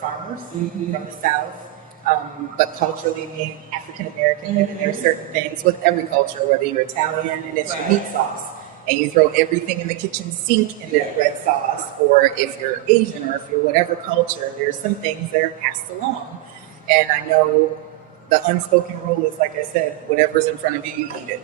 Farmers from the South, but culturally being African American, and there are certain things with every culture, whether you're Italian and it's your meat sauce, and you throw everything in the kitchen sink in that red sauce, or if you're Asian or if you're whatever culture, there's some things that are passed along. And I know the unspoken rule is, like I said, whatever's in front of you, you eat it.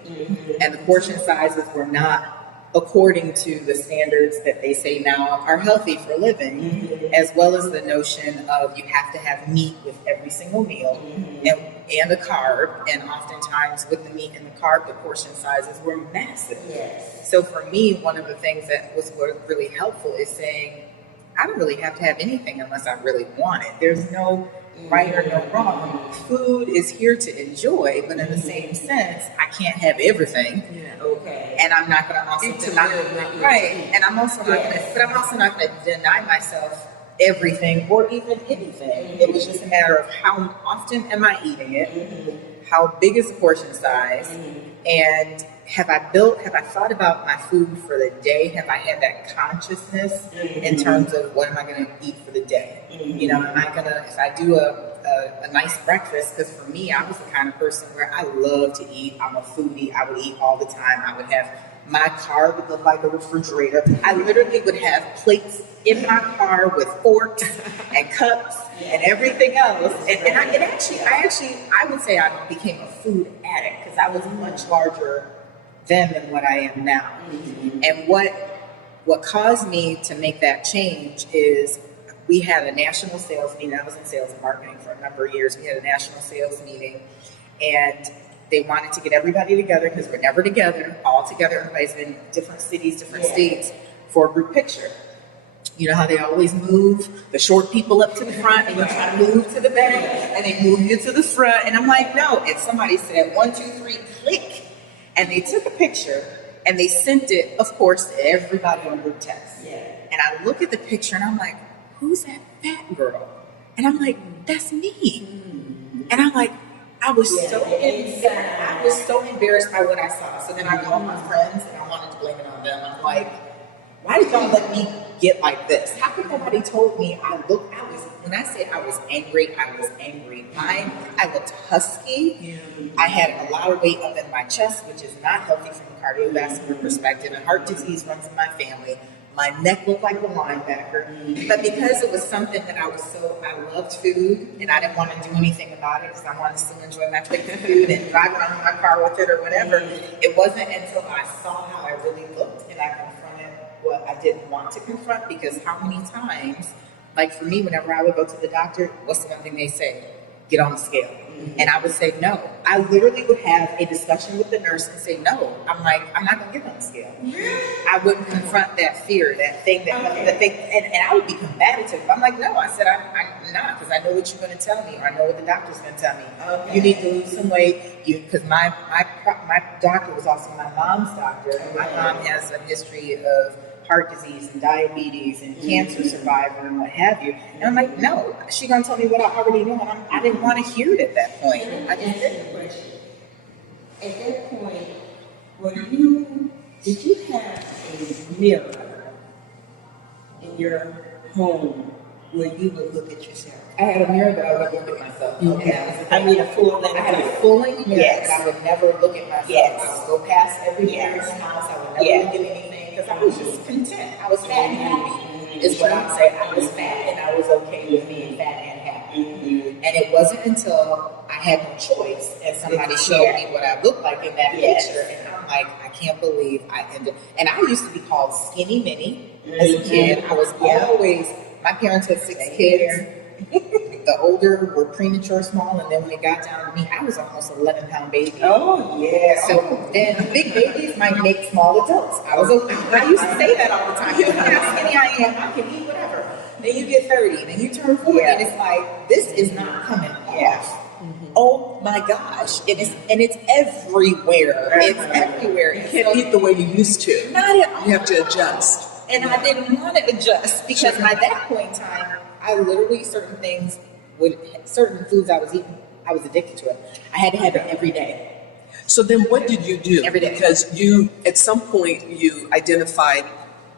And the portion sizes were not according to the standards that they say now are healthy for living, as well as the notion of you have to have meat with every single meal, and a carb. And oftentimes with the meat and the carb, the portion sizes were massive. Yes. So for me, one of the things that was really helpful is saying, I don't really have to have anything unless I really want it. There's no right or no wrong. Food is here to enjoy, but in the same sense, I can't have everything. Okay. And I'm not going to also deny And I'm also not going to. But I'm also not going to deny myself everything or even anything. It was just a matter of how often am I eating it? How big is the portion size? And have I thought about my food for the day? Have I had that consciousness in terms of what am I going to eat for the day? You know, am I going to, if I do a nice breakfast, because for me, I was the kind of person where I love to eat. I'm a foodie. I would eat all the time. I would have, my car would look like a refrigerator. I literally would have plates in my car with forks and cups and everything else. And I would say I became a food addict because I was much larger then than what I am now. And what caused me to make that change is we had a national sales meeting. I was in sales and marketing for a number of years. We had a national sales meeting, and they wanted to get everybody together because we're never together, all together. Everybody's in different cities, different states for a group picture. You know how they always move the short people up to the front and you try to move to the back and they move you to the front. And I'm like, no. And somebody said, 1, 2, 3, click. And they took a picture and they sent it, of course, to everybody on group text. And I look at the picture and I'm like, who's that fat girl? And I'm like, that's me. And I'm like, I was so embarrassed by what I saw. So then I called my friends and I wanted to blame it on them. I'm like, why did y'all let me get like this? How come nobody told me when I said I was angry, I was angry. I looked husky. I had a lot of weight up in my chest, which is not healthy from a cardiovascular perspective. And heart disease runs in my family. My neck looked like a linebacker. But because it was something that I loved food, and I didn't want to do anything about it because I wanted to still enjoy my plate of food and drive around in my car with it or whatever. It wasn't until I saw how I really looked and I confronted what I didn't want to confront, because how many times, like for me, whenever I would go to the doctor, what's the one thing they say? Get on the scale. And I would say no. I literally would have a discussion with the nurse and say no. I'm like, I'm not going to get on the scale. I wouldn't confront that fear, that thing, and I would be combative. I'm like, no. I said, I'm not, because I know what you're going to tell me, or I know what the doctor's going to tell me. You need to lose some weight. Because my doctor was also my mom's doctor. My mom has a history of heart disease and diabetes and cancer survivor and what have you. And I'm like, no, she's going to tell me what I already know. And I didn't want to hear it at that point. I just didn't. At that point, did you have a mirror in your home where you would look at yourself? I had a mirror that I would look at myself. Okay. I mean a full length. I had a full length mirror, and I would never look at myself. I would go past every mirror's house. I would never look at anything. Because I was just content. I was fat and happy, is what I'm saying. I was fat and I was okay with being fat and happy. And it wasn't until I had no choice and somebody showed me what I looked like in that picture. And I'm like, I can't believe I ended. And I used to be called Skinny Minnie as a kid. I was always, my parents had 6 kids. The older were premature small, and then when it got down to me, I was almost an 11-pound baby. Oh, yeah. So then big babies might make small adults. I used to say that all the time. Look how skinny I am. I can eat whatever. Then you get 30, then you turn 40, and it's like, this is not coming off. Oh my gosh. It's everywhere. It's everywhere. You can't eat the way you used to. Not at all. You have to adjust. And I didn't want to adjust because by that point in time, I literally certain foods I was eating, I was addicted to it. I had to have it every day. So then what did you do? Every day. Because at some point, you identified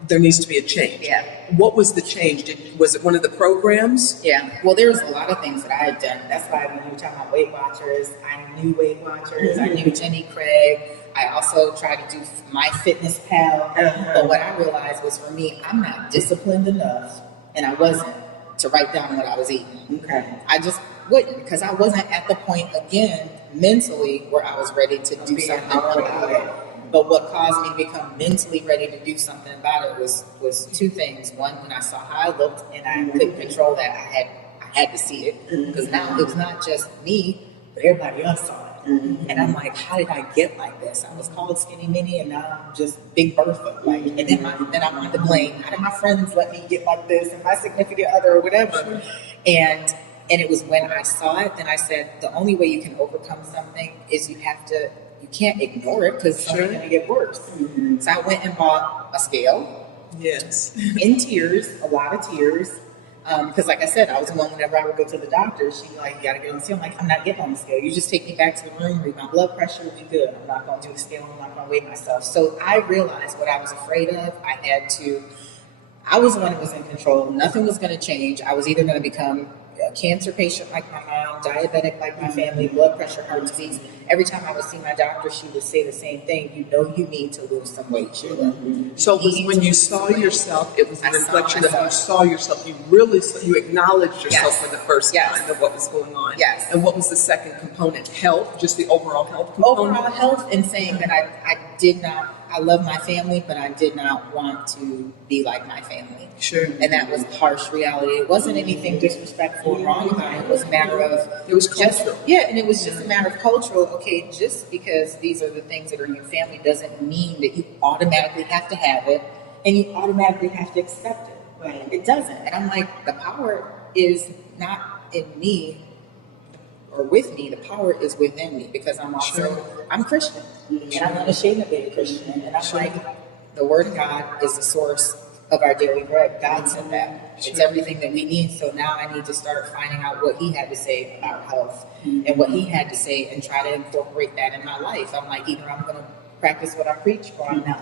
there needs to be a change. Yeah. What was the change? Was it one of the programs? Yeah. Well, there was a lot of things that I had done. That's why when you were talking about Weight Watchers, I knew Weight Watchers. I knew Jenny Craig. I also tried to do MyFitnessPal. But what I realized was, for me, I'm not disciplined enough, and I wasn't, to write down what I was eating. Okay. I just wouldn't, because I wasn't at the point, again, mentally, where I was ready to do something about it. But what caused me to become mentally ready to do something about it was two things. One, when I saw how I looked and I couldn't control that, I had to see it. Because now it was not just me, but everybody else saw it. And I'm like, how did I get like this? I was called Skinny Minnie, and now I'm just Big Bertha. Like, and then I wanted to blame, how did my friends let me get like this, and my significant other or whatever. And it was when I saw it, then I said, the only way you can overcome something is you can't ignore it, because it's only going to get worse. So I went and bought a scale. Yes. In tears, a lot of tears. Because like I said, I was the one, whenever I would go to the doctor, she'd be like, you got to get on the scale. I'm like, I'm not getting on the scale. You just take me back to the room, read my blood pressure, will be good. I'm not going to do the scale. I'm not going to weigh myself. So I realized what I was afraid of. I was the one who was in control. Nothing was going to change. I was either going to become a cancer patient like my mom, diabetic like my family, blood pressure, heart disease. Every time I would see my doctor, she would say the same thing. You know you need to lose some weight, Sheila. So it was when you saw yourself, it was a reflection of you saw yourself. You acknowledged yourself for the first time of what was going on. Yes. And what was the second component? Health, just the overall health component? Overall health, and saying that I love my family, but I did not want to be like my family. Sure. And that was harsh reality. It wasn't anything disrespectful or wrong about it. It was a matter of... It was cultural. And it was just a matter of cultural. Okay, just because these are the things that are in your family doesn't mean that you automatically have to have it and you automatically have to accept it. Right. It doesn't. And I'm like, the power is not in me or with me. The power is within me, because I'm Christian. And I'm unashamed of being a Christian. And I'm like, the Word of God is the source of our daily bread. God said that. It's everything that we need. So now I need to start finding out what He had to say about health and what He had to say, and try to incorporate that in my life. I'm like, either I'm going to practice what I preach, or I'm not.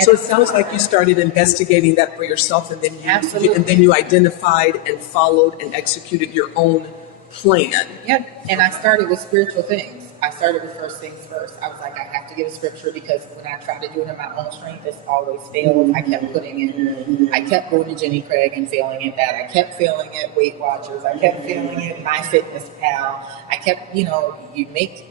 So it sounds like you started investigating that for yourself, and then you identified and followed and executed your own plan. Yep. And I started with spiritual things. I started with first things first. I was like, I have to get a scripture, because when I tried to do it in my own strength, it's always failed. I kept putting in, I kept going to Jenny Craig and failing at that. I kept failing at Weight Watchers. I kept failing at MyFitnessPal. I kept, you make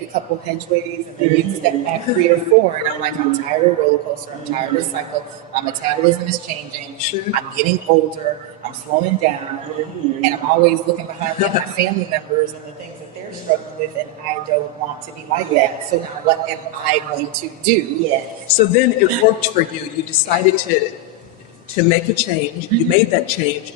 a couple hedgeways, and then you step back 3 or 4, and I'm like, I'm tired of roller coaster. I'm tired of the cycle. My metabolism is changing. I'm getting older. I'm slowing down, and I'm always looking behind me at my family members and the things that they're struggling with, and I don't want to be like that. So now what am I going to do? So then it worked for you. You decided to make a change. You made that change.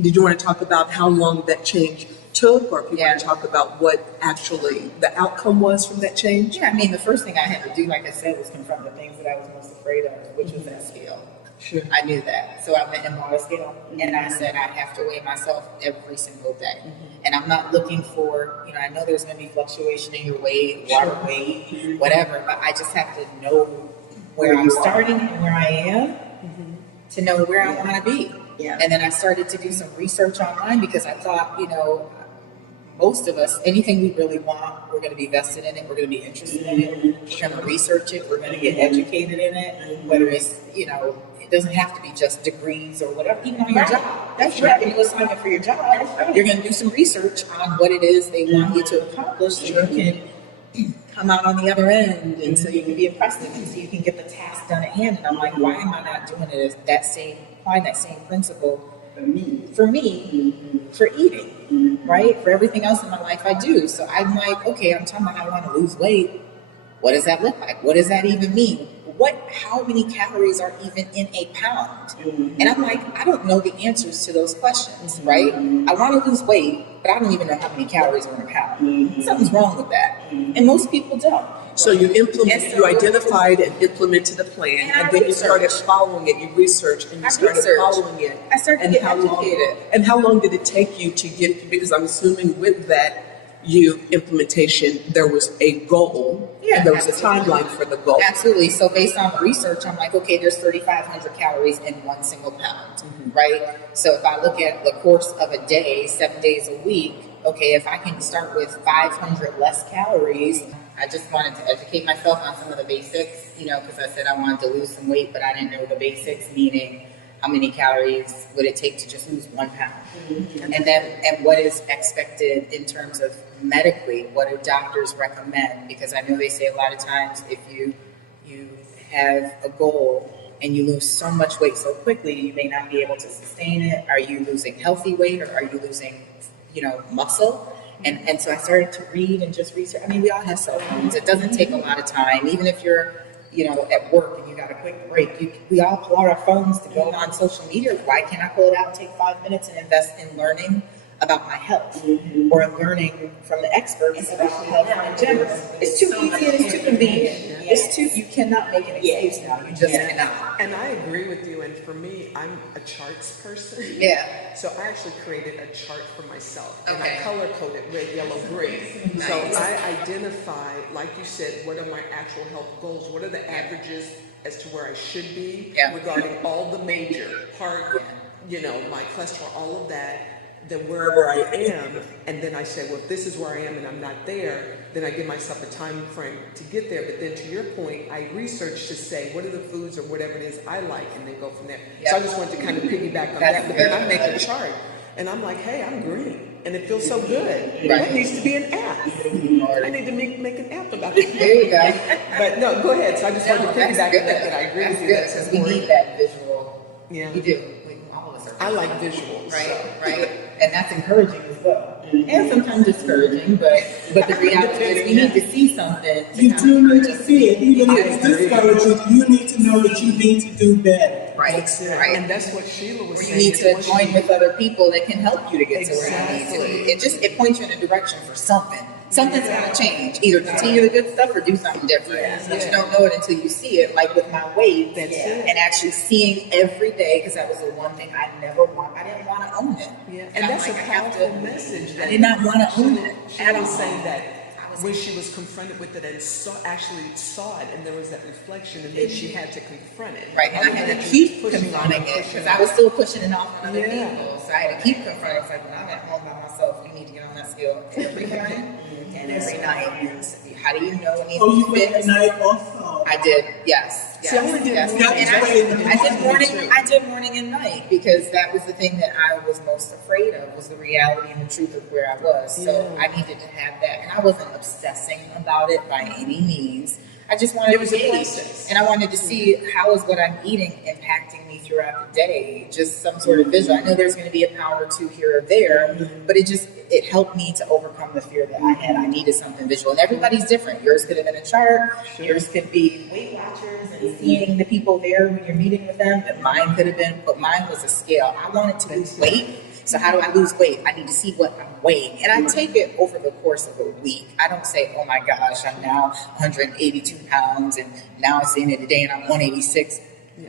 Did you want to talk about how long that change took, or if you want to talk about what actually the outcome was from that change? Yeah, I mean, the first thing I had to do, like I said, was confront the things that I was most afraid of, which was that scale. Sure. I knew that. So I went and bought a scale, and I said I have to weigh myself every single day. And I'm not looking for, I know there's going to be fluctuation in your weight, water weight, whatever, but I just have to know where I'm starting and where I am to know where I want to be. Yeah. And then I started to do some research online, because I thought, most of us, anything we really want, we're going to be vested in it. We're going to be interested in it. We're going to research it. We're going to get educated in it. Whether it's, it doesn't have to be just degrees or whatever, even on your job. That's right. If you assignment for your job, you're going to do some research on what it is they want you to accomplish, so you can come out on the other end, and so you can be impressive, and so you can get the task done at hand. And I'm like, why am I not doing it applying that same principle for me, for eating, right? For everything else in my life I do. So I'm like, okay, I'm talking about I want to lose weight. What does that look like? What does that even mean? How many calories are even in a pound? And I'm like, I don't know the answers to those questions, right? I want to lose weight, but I don't even know how many calories are in a pound. Something's wrong with that. And most people don't. So you identified and implemented a plan, and then you started following it. You researched and you started following it. I started to get educated. And how long did it take you to get? Because I'm assuming with that implementation, there was a goal, and there was a timeline for the goal. Absolutely. So based on the research, I'm like, okay, there's 3,500 calories in one single pound, right? So if I look at the course of a day, 7 days a week, okay, if I can start with 500 less calories, I just wanted to educate myself on some of the basics, because I said I wanted to lose some weight, but I didn't know the basics, meaning how many calories would it take to just lose 1 pound? And what is expected in terms of medically, what do doctors recommend? Because I know they say a lot of times if you have a goal and you lose so much weight so quickly, you may not be able to sustain it. Are you losing healthy weight, or are you losing, muscle? And so I started to read and just research. I mean, we all have cell phones. It doesn't take a lot of time. Even if you're, at work and you got a quick break, we all pull out our phones to go on social media. Why can't I pull it out and take 5 minutes and invest in learning about my health, or learning from the experts about health in general? It's too easy and it's too convenient. You cannot make an excuse now. You just cannot. And I agree with you. And for me, I'm a charts person. Yeah. So I actually created a chart for myself, and Okay. I color coded red, yellow, green. Nice. So I identified, like you said, what are my actual health goals? What are the averages as to where I should be regarding all the major heart, my cholesterol, all of that. Then wherever I am, and then I say, well, if this is where I am and I'm not there, then I give myself a time frame to get there. But then to your point, I research to say, what are the foods or whatever it is I like, and then go from there. So I just wanted to kind of piggyback on that. But then I make a chart, and I'm like, hey, I'm green, and it feels so good. Right. That needs to be an app. I need to make an app about it. There you go. But no, go ahead. So I just wanted to piggyback on that I agree with you. That's good, because we need that visual. Yeah. We do. All of us are. I like visuals. Right. And that's encouraging as well. And sometimes discouraging, but the reality is we need to see something. You do need to see it. Even if it's discouraging, you need to know that you need to do better. Right. That's it. Right. And that's what Sheila was Or you saying. need to is join with other people that can help you to get to where you need to be. Exactly. It points you in a direction for something. Something's going to change. Either continue the good stuff or do something different. But you don't know it until you see it. Like with my weight, That's it. and actually seeing every day, because that was the one thing I didn't want to own it. Yeah, And and I'm that's like, a I have powerful to- message. I did not want to own it She at was all. saying that when she was confronted with it and actually saw it, and there was that reflection, and then she had to confront it. Right, and I Other had than to just keep pushing confronting on, it pushing because I was still pushing it off on other Yeah. people. So I had to keep confronting it. It's like, when I'm at home by myself, you need to get on that scale every morning and every night. How do you know when Oh, you you went fit? at night also. I did, yes. See, I only did yes. morning. And I did morning and night because that was the thing that I was most afraid of, was the reality and the truth of where I was. So Yeah. I needed to have that, and I wasn't obsessing about it by any means. I just wanted It was to a gauge, process. and I wanted to see how is what I'm eating impacting me throughout the day. Just some sort of visual. I know there's going to be a pound or two here or there, but it helped me to overcome the fear that I had. I needed something visual, and everybody's different. Yours could have been a chart. Yours could be Weight Watchers and seeing the people there when you're meeting with them. And mine could have been, but mine was a scale. I wanted to lose weight. So how do I lose weight? I need to see what I'm weighing. And I take it over the course of a week. I don't say, oh my gosh, I'm now 182 pounds and now it's the end of the day and I'm 186.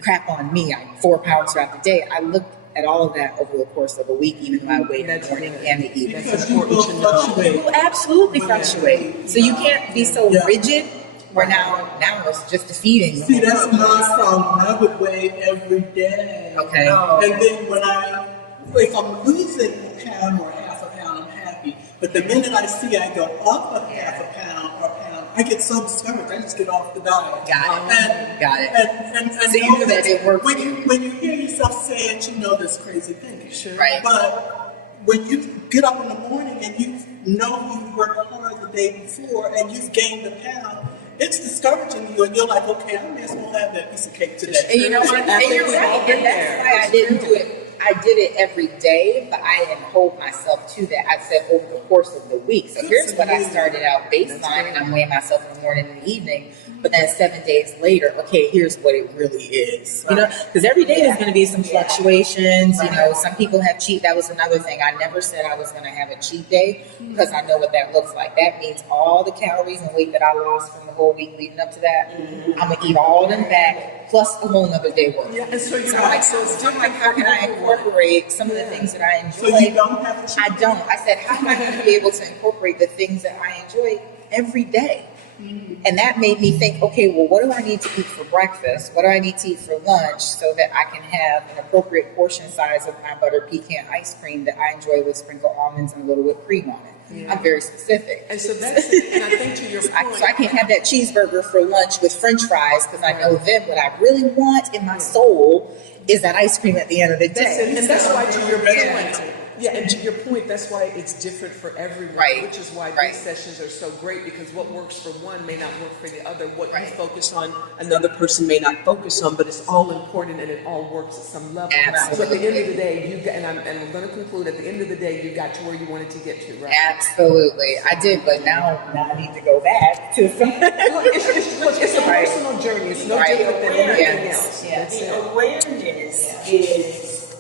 Crap on me. I'm 4 pounds throughout the day. I look at all of that over the course of a week, even though I weigh in the morning and the evening. Because you will fluctuate. You absolutely fluctuate. So you can't be so rigid where now it's just defeating. See, that's my problem. I would weigh every day. Okay. And then if I'm losing a pound or half a pound, I'm happy. But the minute I see I go up a half a pound or a pound, I get so discouraged. I just get off the diet. Got it. Got it. And So you knew that it worked. When you hear yourself say it, you know this crazy thing. Sure. Right. But when you get up in the morning and you know you worked hard the day before and you've gained a pound, it's discouraging you, and you're like, okay, I may as well have that piece of cake today. And you know what? And you're right. And that's why I didn't do it. I did it every day, but I didn't hold myself to that. I said over the course of the week. So here's what I started out baseline, and I'm weighing myself in the morning and the evening. But then 7 days later, okay, here's what it really is. You know, because every day there's going to be some fluctuations. You know, some people have cheat. That was another thing. I never said I was going to have a cheat day because I know what that looks like. That means all the calories and weight that I lost from the whole week leading up to that, I'm going to eat all of them back, plus a whole nother day worth. Yeah, and so you're So right. So it's different. how can I incorporate some of the things that I enjoy? So you don't have to cheat. I don't. I said, how am I going to be able to incorporate the things that I enjoy every day? And that made me think, okay, well, what do I need to eat for breakfast? What do I need to eat for lunch so that I can have an appropriate portion size of my butter pecan ice cream that I enjoy with sprinkled almonds and a little whipped cream on it? Yeah. I'm very specific. And so that's, and I think to your point. So I can't have that cheeseburger for lunch with French fries because I know then what I really want in my soul is that ice cream at the end of the day. And that's why to your point. Yeah, and to your point, that's why it's different for everyone, which is why these sessions are so great, because what works for one may not work for the other. What you focus on, another person may not focus on, but it's all important and it all works at some level. Absolutely. So at the end of the day, you got, and we're going to conclude, at the end of the day, you got to where you wanted to get to, right? Absolutely. I did, but now I need to go back to some. It's a personal journey. It's no different than anything else. The awareness is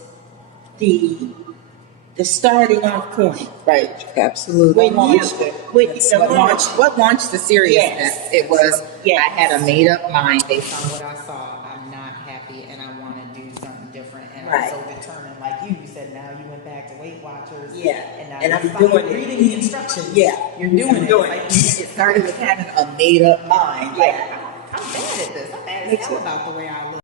the starting off point. Right, absolutely. What launched the seriousness? It was, I had a made up mind based on what I saw. I'm not happy and I want to do something different. And I'm so determined, like you said, now you went back to Weight Watchers. And now you're doing reading the instructions. You're doing it. Like, it started with having a made up mind. Like, I'm bad at this. I'm bad as hell about the way I look.